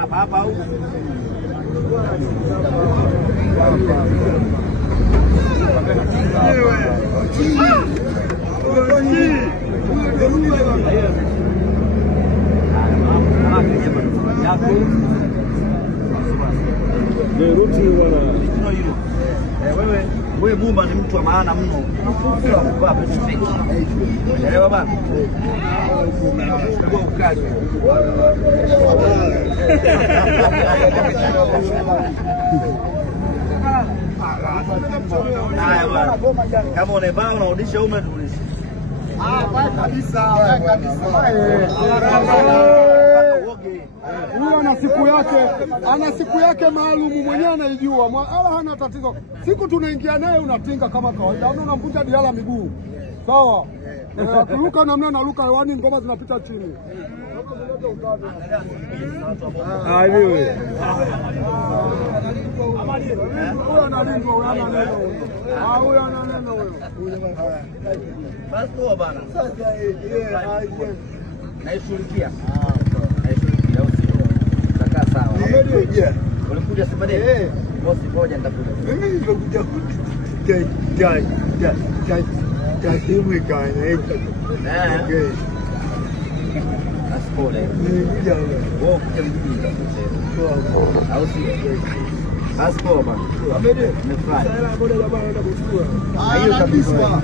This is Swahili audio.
Hapa au wewe Bumba ni mtu wa maana mno. Kwa perfect. Elewa baba. Kwa ukali. Haya bwana. Kama unabao unarudisha umerudisha. Kabisa. Huyu ana siku yake maalumu, mwenyewe anaijua, wala hana tatizo. Siku tunaingia naye unatinga kama kawaida, unamvuta Diala miguu. Sawa? Kuruka namna naruka hewani, ngoma zinapita chini. Wewe. Huyu analindwa, huyu ana neno. Huyu ana neno huyo. Basi poa bana. Naishughulikia. Ulikuja Simbadeni? Bosi moja nitakuja. Mimi nimekuja simu ikaanza. Asipole. Nimekuja Wewe kuja mjini nitakuja. Au si? Asipole bana. Nimefurahi. Hiyo kabisa.